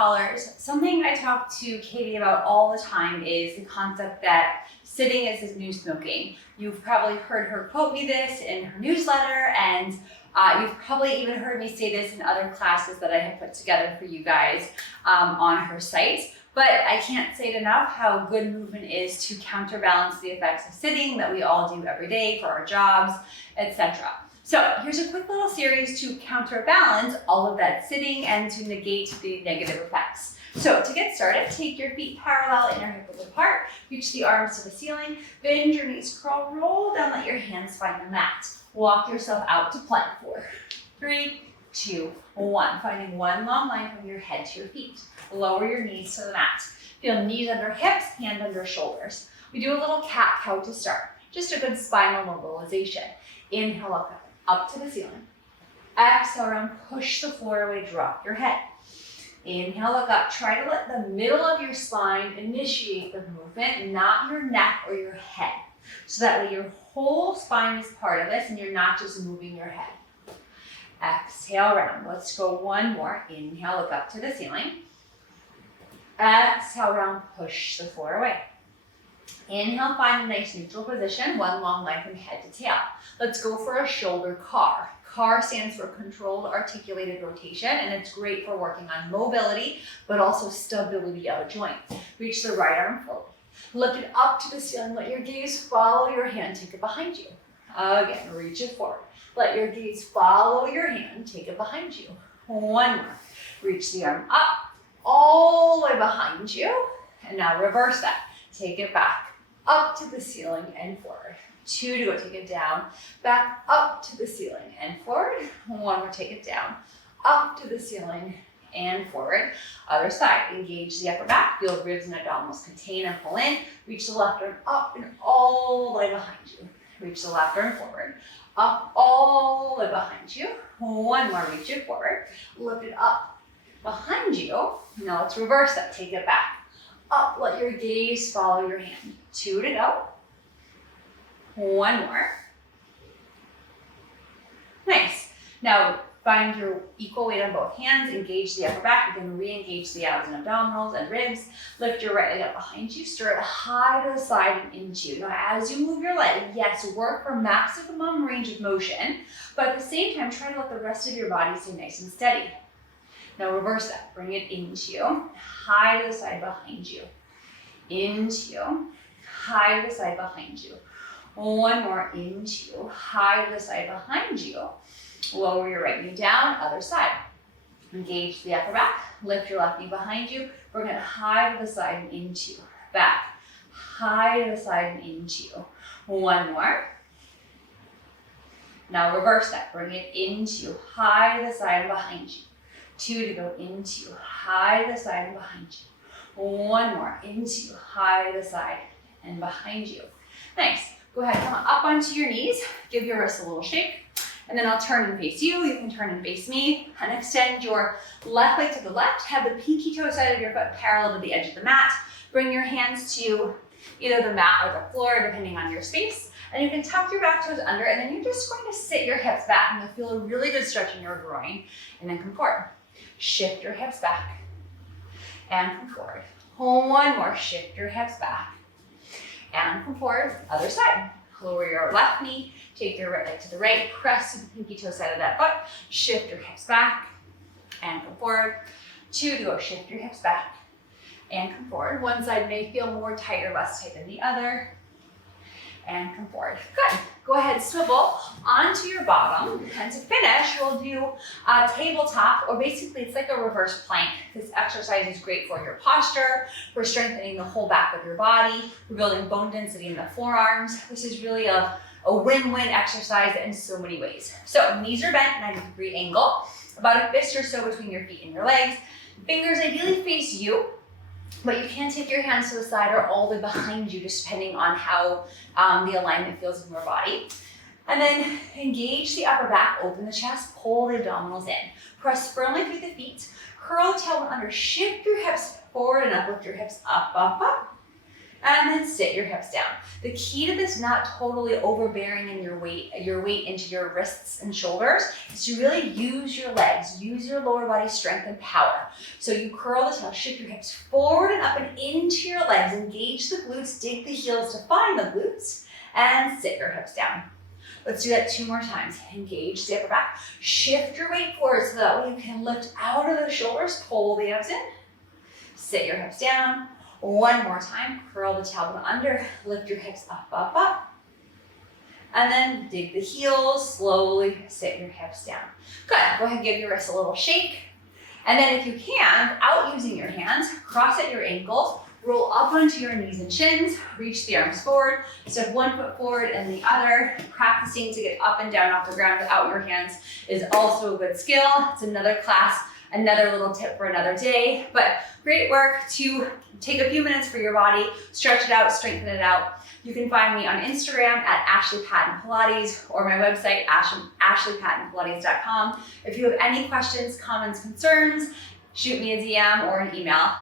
callers, something I talk to Katie about all the time is the concept that sitting is the new smoking. You've probably heard her quote me this in her newsletter, and you've probably even heard me say this in other classes that I have put together for you guys on her site. But I can't say it enough how good movement is to counterbalance the effects of sitting that we all do every day for our jobs, etc. So here's a quick little series to counterbalance all of that sitting and to negate the negative effects. So to get started, take your feet parallel, inner hip width apart, reach the arms to the ceiling, bend your knees, curl, roll down, let your hands find the mat. Walk yourself out to plank 4, 3, 2, 1. Finding one long line from your head to your feet. Lower your knees to the mat. Feel knees under hips, hand under shoulders. We do a little cat-cow to start. Just a good spinal mobilization. Inhale, up to the ceiling. Exhale around, push the floor away, drop your head. Inhale, look up. Try to let the middle of your spine initiate the movement, not your neck or your head. So that way your whole spine is part of this and you're not just moving your head. Exhale round. Let's go one more. Inhale, look up to the ceiling. Exhale round, push the floor away. Inhale, find a nice neutral position, one long line from head to tail. Let's go for a shoulder car. CAR stands for controlled articulated rotation, and it's great for working on mobility, but also stability of a joint. Reach the right arm forward. Lift it up to the ceiling. Let your gaze follow your hand. Take it behind you. Again, reach it forward. Let your gaze follow your hand. Take it behind you. One more. Reach the arm up, all the way behind you. And now reverse that. Take it back, up to the ceiling and forward. 2 to go, take it down, back up to the ceiling and forward. 1 more, take it down, up to the ceiling and forward. Other side, engage the upper back, feel ribs and abdominals contain and pull in. Reach the left arm up and all the way behind you. Reach the left arm forward, up all the way behind you. 1 more, reach it forward, lift it up behind you. Now let's reverse that, take it back, up, let your gaze follow your hand. 2 to go. 1 more. Nice. Now find your equal weight on both hands, engage the upper back, again re-engage the abs and abdominals and ribs. Lift your right leg up behind you, stir it high to the side and into. Now as you move your leg, yes, work for maximum range of motion, but at the same time try to let the rest of your body stay nice and steady. Now reverse that, bring it into, high to the side behind you, into, high to the side behind you. 1 more, into, high to the side behind you. Lower your right knee down, other side. Engage the upper back, lift your left knee behind you, bring it high to the side and into, back, high to the side and into. 1 more. Now reverse that, bring it into, high to the side and behind you. 2 to go, into, high to the side and behind you. 1 more, into, high to the side and behind you. Nice. Go ahead, come up onto your knees, give your wrists a little shake, and then I'll turn and face you. You can turn and face me, and extend your left leg to the left. Have the pinky toe side of your foot parallel to the edge of the mat. Bring your hands to either the mat or the floor, depending on your space. And you can tuck your back toes under, and then you're just going to sit your hips back, and you'll feel a really good stretch in your groin, and then come forward. Shift your hips back, and come forward. 1 more, shift your hips back. And come forward, other side. Lower your left knee, take your right leg to the right, press to the pinky toe side of that foot, shift your hips back, and come forward. 2 to go, shift your hips back, and come forward. One side may feel more tight or less tight than the other, and come forward. Good. Go ahead, swivel onto your bottom, and to finish, we'll do a tabletop, or basically it's like a reverse plank. This exercise is great for your posture, for strengthening the whole back of your body, for building bone density in the forearms. This is really a win-win exercise in so many ways. So knees are bent, 90-degree angle, about a fist or so between your feet and your legs. Fingers ideally face you, but you can take your hands to the side or all the way behind you, just depending on how the alignment feels in your body. And then engage the upper back, open the chest, pull the abdominals in. Press firmly through the feet, curl the tailbone under, shift your hips forward and up, lift your hips up, up, up. And then sit your hips down. The key to this not totally overbearing in your weight into your wrists and shoulders is to really use your legs, use your lower body strength and power. So you curl the tail, shift your hips forward and up and into your legs, engage the glutes, dig the heels to find the glutes, and sit your hips down. Let's do that 2 more times. Engage the upper back, shift your weight forward so that way you can lift out of the shoulders, pull the abs in, sit your hips down. 1 more time, curl the tailbone under, lift your hips up, up, up. And then dig the heels, slowly sit your hips down. Good, go ahead and give your wrists a little shake. And then if you can, without using your hands, cross at your ankles, roll up onto your knees and shins, reach the arms forward, step 1 foot forward and the other. Practicing to get up and down off the ground without your hands is also a good skill. It's another class, another little tip for another day, but great work to take a few minutes for your body, stretch it out, strengthen it out. You can find me on Instagram at Ashley Patten Pilates or my website, ashleypattenpilates.com. If you have any questions, comments, concerns, shoot me a DM or an email.